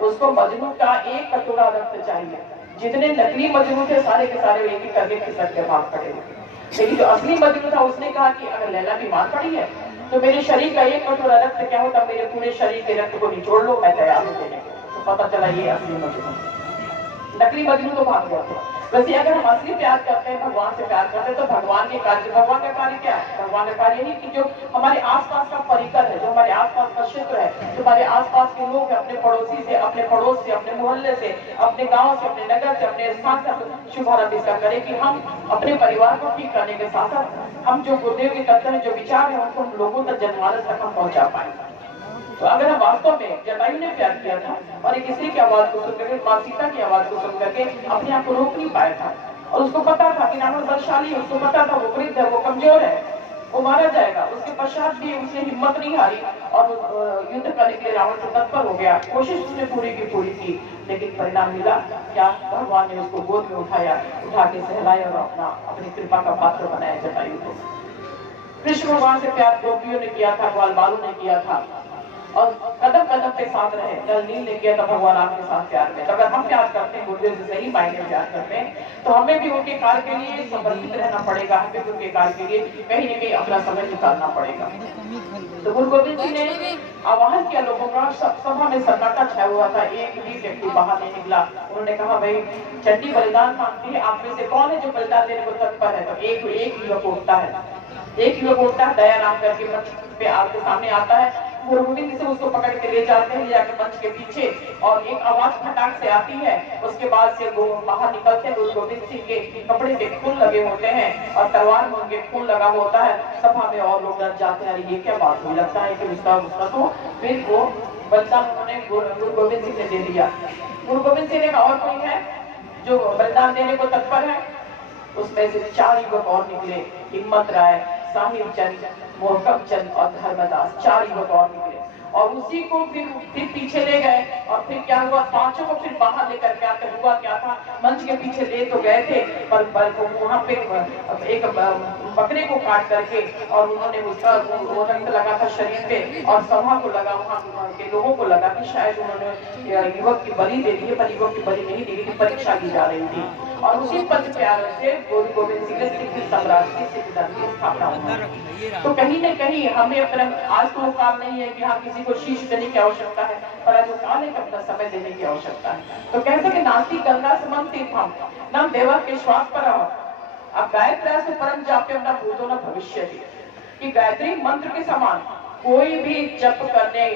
उसको मजनू का एक कटोरा रक्त चाहिए। जितने नकली मजनू थे सारे के सारे एक एक करके खिसक के भाग खड़े हुए। लेकिन जो असली मजनू था उसने कहा कि अगर लैला बीमार पड़ी है तो मेरे शरीर का एक कटोरा रक्त क्या होता, मेरे पूरे शरीर के रक्त को निचोड़ लो, मैं तैयार हूं देने को। तो पता चला ये असली मजनू, नकली मजनू तो भाग गया था। वैसे अगर हम असली प्यार करते हैं, भगवान से प्यार करते हैं, तो भगवान के कार्य, भगवान का कार्य क्या है? भगवान का कार्य नहीं कि जो हमारे आसपास का परिकर है, जो हमारे आसपास का क्षेत्र है, जो हमारे आसपास के लोग हैं, अपने पड़ोसी से, अपने पड़ोस से, अपने मोहल्ले से, अपने गांव से, अपने नगर से, अपने स्थान से शुभारंभ इसका करें कि हम अपने परिवार को ठीक करने के साथ साथ हम जो गुरुदेव के तत्व हैं, जो विचार है, उनको हम लोगों तक, जनमानस तक हम पहुंचा पाए। तो अगर हम वास्तव में, जटायु ने प्यार किया था और एक स्त्री की आवाज को सुनकर, माँ सीता की आवाज को सुनकर के अपने आप को रोक नहीं पाया था। और उसको पता था कि रावण बलशाली है, उसको पता था वो वृद्ध है, वो कमजोर है, वो मारा जाएगा। उसके पश्चात भी उसने हिम्मत नहीं हारी और युद्ध करने के लिए रावण से तत्पर हो गया। कोशिश उसने पूरी की पूरी की, लेकिन परिणाम मिला क्या? भगवान ने उसको गोद में उठाया, उठा के सहलाया और अपनी कृपा का पात्र बनाया जटायु को। कृष्ण भगवान से प्यार गोपियों ने किया था, ग्वाल बालों ने किया था और कदम कदम पे साथ रहे। जल नील ने किया था भगवान आपके साथ प्यार में। तो अगर हम प्यार करते हैं, गुरुदेव से सही मायने में प्यार करते हैं, तो हमें भी उनके कार्य के लिए समर्पित रहना पड़ेगा। हमें भी उनके कार्य के लिए कहीं न कहीं अपना समय निकालना पड़ेगा। तो गुरु गोविंद जी ने आह्वान किया लोगों का। सभा में सन्नाटा छाया हुआ था, एक भी व्यक्ति बाहर नहीं निकला। उन्होंने कहा, भाई चंडी बलिदान मांगती है, आप में से कौन है जो बलिदान देने को तत्पर है? तो एक युवक उठता है, एक युवक उठता है, दया नाम करके मंच पे आपके सामने आता है। गुरु गोविंद से उसको पकड़ के ले जाते हैं, ले जाकर मंच के पीछे, और एक आवाज फटाक से आती है। उसके बाद से वो बाहर निकलते हैं। गुरु गोविंद सिंह के कपड़े पे खून लगे होते हैं और तलवार में उनके खून लगा होता है। सभा में और लोग डर जाते हैं, ये क्या बात हुई? लगता है कि उसका तो फिर वो बलिदान उन्होंने गुरु गोविंद सिंह ने दे दिया। गुरु गोविंद सिंह ने कहा, और कोई है जो बलिदान देने को तत्पर है? उसमें से 4 युवक और निकले, हिम्मत राय, साहिब चंद, मोहकम चंद और धर्मदास, 4 युवक और निकले और उसी को फिर पीछे ले गए। और फिर क्या हुआ? 5 को फिर बाहर लेकर के आकर हुआ क्या था? मंच के पीछे ले तो गए थे, पर वहां पे एक बकरे को काट करके और उन्होंने उसका वो रक्त लगा था शरीर पे, और सभा को लगा, वहां के लोगों को लगा कि शायद उन्होंने युवक की बलि दे दी है, पर युवक की बलि नहीं दी थी, परीक्षा की जा रही थी। और उसी पद प्यार से गुरु गोविंद सिंह ने सिख सम्राट की सिख धर्म की स्थापना हुई। तो कहीं न कहीं हमें अपना, आज तो काम नहीं है कि हाँ किसी को शीश देने की आवश्यकता है, पर आज वो काल है कि अपना समय देने की आवश्यकता है। तो कहते कि नास्ति गंगा समम तीर्थम न देवा के श्वास पर अब गायत्री से परम जाप्यम न भूतो न भविष्य, कि गायत्री मंत्र के समान कोई भी जप करने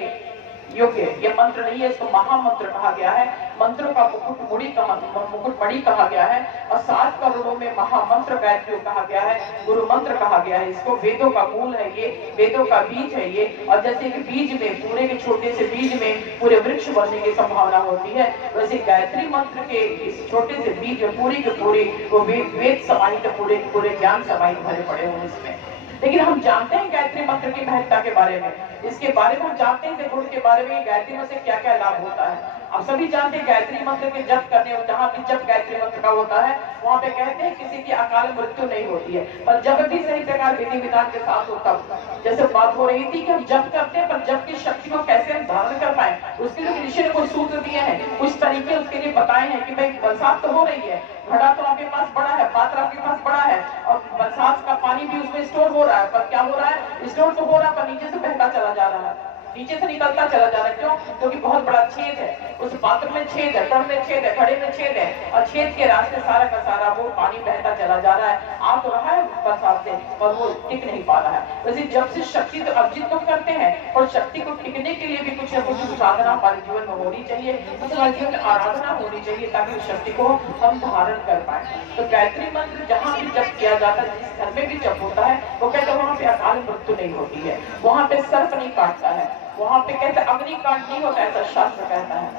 योग्य ये मंत्र नहीं है। इसको महामंत्र कहा गया है, मंत्रों का मुकुटमणि कहा गया है, और 7 करोड़ों में महामंत्र गायत्री कहा गया है, गुरु मंत्र कहा गया है। इसको वेदों का मूल है, ये वेदों का बीज है ये। और जैसे कि बीज में, पूरे के छोटे से बीज में पूरे वृक्ष बनने की संभावना होती है, वैसे गायत्री मंत्र के इस छोटे से बीज में पूरी के पूरी वो वेद समाहित, पूरे ज्ञान समाहित भरे पड़े हुए इसमें। लेकिन हम जानते हैं गायत्री मंत्र की महत्ता के बारे में, इसके बारे में हम जानते हैं गुण के बारे में, गायत्री मंत्र से क्या क्या लाभ होता है। आप सभी जानते हैं गायत्री मंत्र के जप करने, जहाँ भी जप गायत्री मंत्र का होता है वहाँ पे कहते हैं किसी की अकाल मृत्यु नहीं होती है, पर जब भी सही प्रकार विधि विधान के साथ होता, जैसे बात हो रही थी कि हम जप करते हैं, पर जप की शक्ति को कैसे हम धारण कर पाए, उसके लिए ऋषि ने कुछ सूत्र दिए हैं, कुछ तरीके उसके लिए बताए हैं कि भाई बरसात तो हो रही है, घड़ा तो आपके पास बड़ा है, पात्र आपके पास बड़ा है, और बरसात का पानी भी उसमें स्टोर हो रहा है, पर क्या हो रहा है? स्टोर तो हो रहा है, पर नीचे से बहता चला जा रहा है, नीचे से निकलता चला जा रहा है। क्यों? क्योंकि बहुत बड़ा छेद है, उस पात्र में छेद है, ड्रम में छेद है, घड़े में छेद है, और छेद के रास्ते सारा का सारा वो पानी बहता चला जा रहा है। आ तो रहा है बरसात से, पर वो टिक नहीं पा रहा है। वैसे जब से शक्ति तो अर्जित तो करते हैं, और शक्ति को टिकने के लिए भी कुछ न कुछ साधना हमारे जीवन में होनी चाहिए, कुछ हमारे जीवन में आराधना होनी चाहिए, ताकि उस शक्ति को हम धारण कर पाए। तो गायत्री मंत्र जहाँ भी जप किया जाता है, जिस घर में भी जप होता है, वो कहते हैं वहाँ पे अकाल मृत्यु नहीं होती है, वहाँ पे सर्प नहीं काटता है, वहाँ पे कहते अग्निकांड नहीं होता, ऐसा शास्त्र कहता है,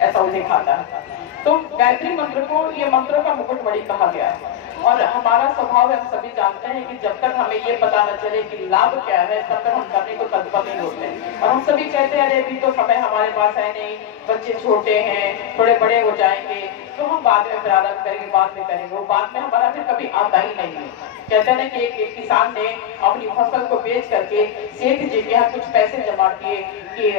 ऐसा वो दिखाता है। तो गायत्री मंत्र को ये मंत्रों का मुकुटमणि कहा गया है। और हमारा स्वभाव है, हम सभी जानते हैं कि जब तक हमें ये पता न चले कि लाभ क्या है, तब तक हम करने को तत्पर नहीं होते। और हम सभी कहते हैं अरे अभी तो समय हमारे पास है नहीं, बच्चे छोटे हैं, थोड़े बड़े हो जाएंगे तो हम बाद में प्रारंभ करेंगे, बाद में करेंगे, वो बाद में हमारा फिर कभी आता ही नहीं है। कहते हैं कि एक किसान ने अपनी फसल को बेच करके सेठ जी के यहाँ कुछ पैसे जमा किए, कि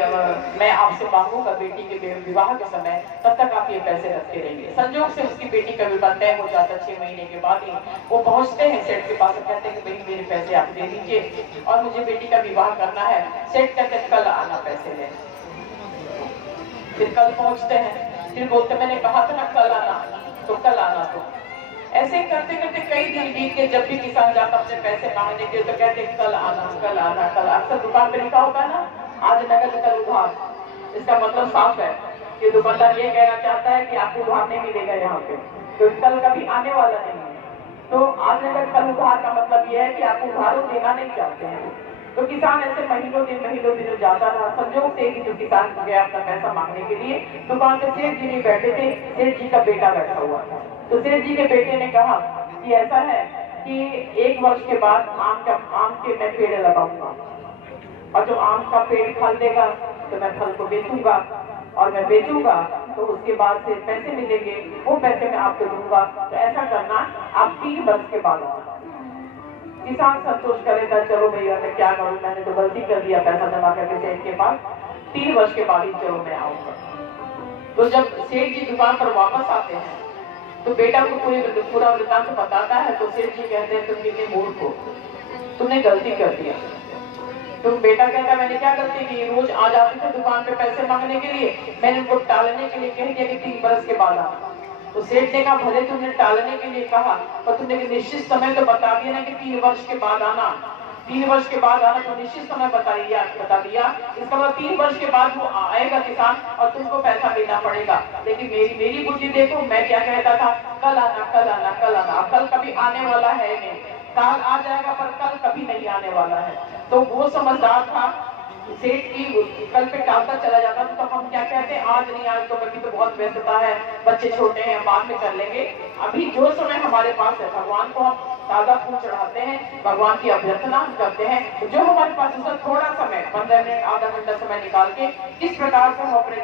मैं आपसे मांगूंगा बेटी के विवाह के समय, तब तक आप ये पैसे रखते रहिए। संजोग से उसकी बेटी का विवाह तय हो जाता 6 महीने के बाद ही वो पहुंचते हैं सेठ के पास, कहते हैं कि भाई मेरे पैसे आप दे दीजिए और मुझे बेटी का विवाह करना है। सेठ कहते हैं कल आना पैसे ले। फिर कल पहुंचते हैं, फिर बोलते मैंने कहा था ना कल आना, तो कल आना। तो ऐसे करते करते कई दिन बीत के जब भी किसान जाता अपने पैसे मांगने के तो कहते कल आना कल आना कल। अक्सर दुकान पे लिखा होता है ना आज नकद कल उधार। इसका मतलब साफ है कि दुकानदार ये कहना चाहता है कि आपको उधार नहीं मिलेगा यहाँ पे, तो कल कभी आने वाला नहीं है। तो आज नकद कल उधार का मतलब ये है कि आपको उधारों देना नहीं चाहते हैं। तो किसान ऐसे महीनों दिन जाता रहा। संजोग से कि जो किसान गया अपना पैसा मांगने के लिए, दुकान पे सेठ जी नहीं बैठे थे, सेठ जी का बेटा बैठा हुआ था। तो सेठ जी के बेटे ने कहा कि ऐसा है कि 1 वर्ष के बाद आम के मैं पेड़ लगाऊंगा और जो आम का पेड़ फल देगा तो मैं फल को बेचूंगा और मैं बेचूंगा तो उसके बाद से पैसे मिलेंगे, वो पैसे मैं आपको दूंगा। तो ऐसा करना आप 3 वर्ष के बाद आना। किसान संतोष करेगा, चलो भैया मैं क्या करूं, मैंने तो गलती कर दिया पैसा जमा करके सेठ के पास, 3 वर्ष के बाद ही चलो मैं आऊंगा। तो जब सेठ जी दुकान पर वापस आते हैं तो बेटा को पूरा वृत्तांत बताता है। तो सेठ जी कहते हैं तुम कितने मूर्ख हो, तुमने गलती कर दिया। तो बेटा कहता मैंने क्या गलती की, रोज आ जाते थे दुकान पे पैसे मांगने के लिए, मैंने उनको टालने के लिए कह दिया कि 3 बरस के बाद आना। तो सेठ ने कहा भले तुमने टालने के लिए कहा पर तुमने निश्चित समय तो बता दिया ना कि 3 वर्ष के बाद आना। 3 वर्ष के बाद आना तो निश्चित समय बता दिया। इसका मतलब 3 वर्ष के बाद वो आएगा किसान और तुमको पैसा देना पड़ेगा। लेकिन मेरी बुद्धि देखो, मैं क्या कहता था, कल आना कल आना कल आना। कल कभी आने वाला है नहीं, काल आ जाएगा पर कल कभी नहीं आने वाला है। तो वो समझदार था, सेठ की कल पे टालता चला जाता। तो हम क्या कहते हैं, आज नहीं, आज तो अभी तो बहुत व्यस्तता है, बच्चे छोटे हैं, बाद में कर लेंगे। अभी जो समय हमारे पास है भगवान को हम ताजा फूल चढ़ाते हैं, भगवान की अभ्यर्थना करते हैं। जो हमारे पास उसका थोड़ा समय 15 मिनट आधा घंटा समय निकाल के किस प्रकार से हम अपने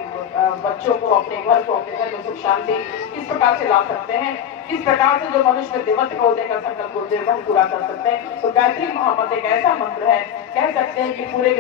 बच्चों को, अपने घर को, अपने घर में सुख शांति किस प्रकार से ला सकते हैं, किस प्रकार से जो मनुष्य देवत्व होने का संकल्प पूरा कर सकते हैं। तो गायत्री महामंत्र एक ऐसा मंत्र है, कह सकते हैं कि पूरे